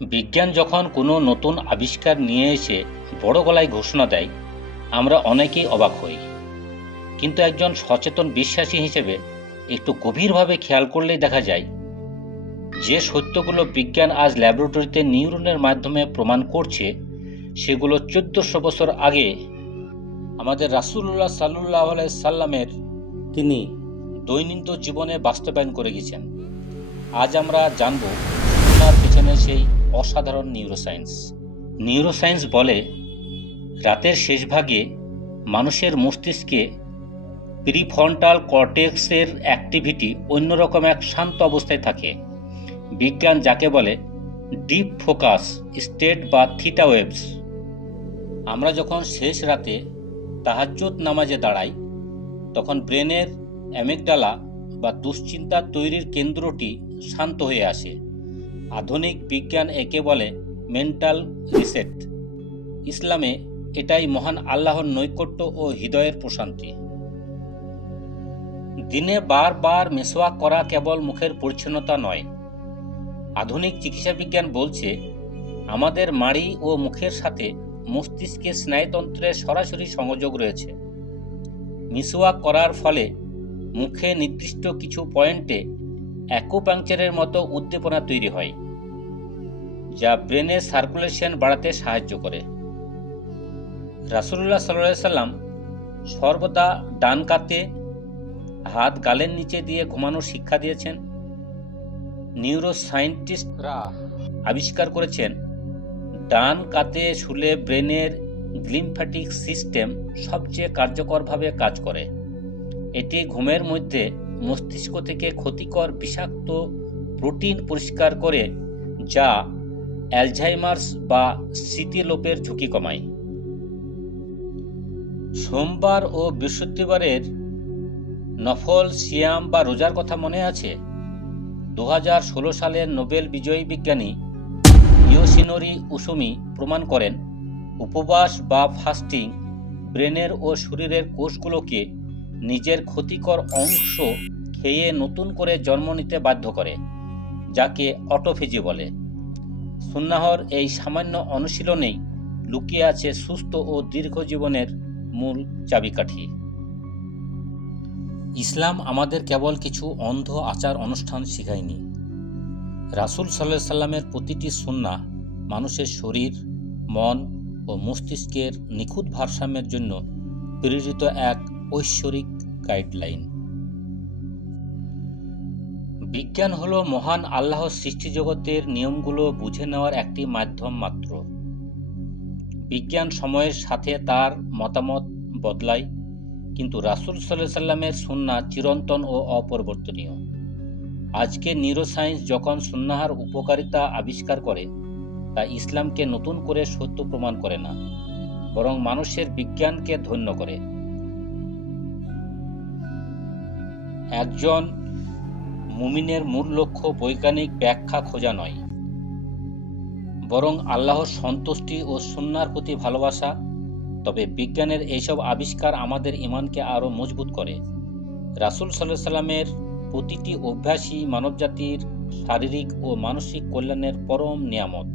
বিজ্ঞান যখন কোনো নতুন আবিষ্কার নিয়ে এসে বড় গলায় ঘোষণা দেয়, আমরা অনেকেই অবাক হই। কিন্তু একজন সচেতন বিশ্বাসী হিসেবে একটু গভীরভাবে খেয়াল করলেই দেখা যায় যে সত্যগুলো বিজ্ঞান আজ ল্যাবরেটরিতে নিউরনের মাধ্যমে প্রমাণ করছে, সেগুলো 1400 বছর আগে আমাদের রাসূলুল্লাহ সাল্লাল্লাহু আলাইহি সাল্লামের তিনি দৈনন্দিন জীবনে বাস্তবায়ন করে গেছেন। আজ আমরা জানব তার পেছনে সেই অসাধারণ নিউরোসায়েন্স বলে রাতের শেষ ভাগে মানুষের মস্তিষ্কে প্রিফ্রন্টাল কর্টেক্সের অ্যাক্টিভিটি অন্যরকম এক শান্ত অবস্থায় থাকে। বিজ্ঞান যাকে বলে ডিপ ফোকাস স্টেট বা থিটা ওয়েভস। আমরা যখন শেষ রাতে তাহাজ্জুদ নামাজে দাঁড়াই, তখন ব্রেনের অ্যামিগডালা বা দুশ্চিন্তা তৈরির কেন্দ্রটি শান্ত হয়ে আসে। আধুনিক বিজ্ঞান একে বলে মেন্টাল রিসেট। ইসলামে এটাই মহান আল্লাহর নৈকট্য ও হৃদয়ের প্রশান্তি। দিনে বারবার মেসওয়াক করা কেবল মুখের পরিচ্ছন্নতা নয়। আধুনিক চিকিৎসা বিজ্ঞান বলছে আমাদের মাড়ি ও মুখের সাথে মস্তিষ্কের স্নায়ুতন্ত্রের সরাসরি সংযোগ রয়েছে। মিসওয়াক করার ফলে মুখে নির্দিষ্ট কিছু পয়েন্টে অ্যাকুপাংচারের মতো উদ্দীপনা তৈরি হয়, যা ব্রেনের সার্কুলেশন বাড়াতে সাহায্য করে। রাসূলুল্লাহ সাল্লাল্লাহু আলাইহি সাল্লাম সর্বদা ডান কাতে হাত গালের নিচে দিয়ে ঘুমানোর শিক্ষা দিয়েছেন। নিউরোসায়েন্টিস্টরা আবিষ্কার করেছেন ডান কাতে শুলে ব্রেনের লিম্ফ্যাটিক সিস্টেম সবচেয়ে কার্যকরভাবে কাজ করে। এটি ঘুমের মধ্যে মস্তিষ্ক থেকে ক্ষতিকর বিষাক্ত প্রোটিন পরিষ্কার করে, যা অ্যালঝাইমার্স বা স্মৃতিলোপের ঝুঁকি কমায়। সোমবার ও বৃহস্পতিবারের নফল সিয়াম বা রোজার কথা মনে আছে? 2016 সালের নোবেল বিজয়ী বিজ্ঞানী ইয়োশিনোরি উসুমি প্রমাণ করেন উপবাস বা ফাস্টিং ব্রেনের ও শরীরের কোষগুলোকে নিজের ক্ষতিকর অংশ খেয়ে নতুন করে জন্ম নিতে বাধ্য করে, যাকে অটোফেজি বলে। সুন্নাহর এই সামান্য অনুশীলনেই লুকিয়ে আছে সুস্থ ও দীর্ঘ জীবনের মূল চাবিকাঠি। ইসলাম আমাদের কেবল কিছু অন্ধ আচার অনুষ্ঠান শেখায়নি। রাসূল সাল্লাল্লাহু আলাইহি সাল্লামের প্রতিটি সুন্নাহ মানুষের শরীর, মন ও মস্তিষ্কের নিখুঁত ভারসাম্যের জন্য প্রেরিত এক ঐশ্বরিক গাইডলাইন। বিজ্ঞান হলো মহান আল্লাহর সৃষ্টিজগতের নিয়মগুলো বুঝে নেওয়ার একটি মাধ্যম মাত্র। বিজ্ঞান সময়ের সাথে তার মতামত বদলায়, কিন্তু রাসূল সাল্লাল্লাহু আলাইহি সাল্লামের সুন্নাহ চিরন্তন ও অপরিবর্তনীয়। আজকে নিউরোসায়েন্স যখন সুন্নাহর উপকারিতা আবিষ্কার করে, তা ইসলামকে নতুন করে সত্য প্রমাণ করে না, বরং মানুষের বিজ্ঞানকে ধন্য করে। একজন মুমিনের মূল লক্ষ্য বৈজ্ঞানিক ব্যাখ্যা খোঁজা নয়, বরং আল্লাহর সন্তুষ্টি ও সুন্নাহর প্রতি ভালোবাসা। তবে বিজ্ঞানের এইসব আবিষ্কার আমাদের ঈমানকে আরও মজবুত করে। রাসূল সাল্লাল্লাহু আলাইহি সাল্লামের প্রতিটি অভ্যাসই মানবজাতির শারীরিক ও মানসিক কল্যাণের পরম নিয়ামত।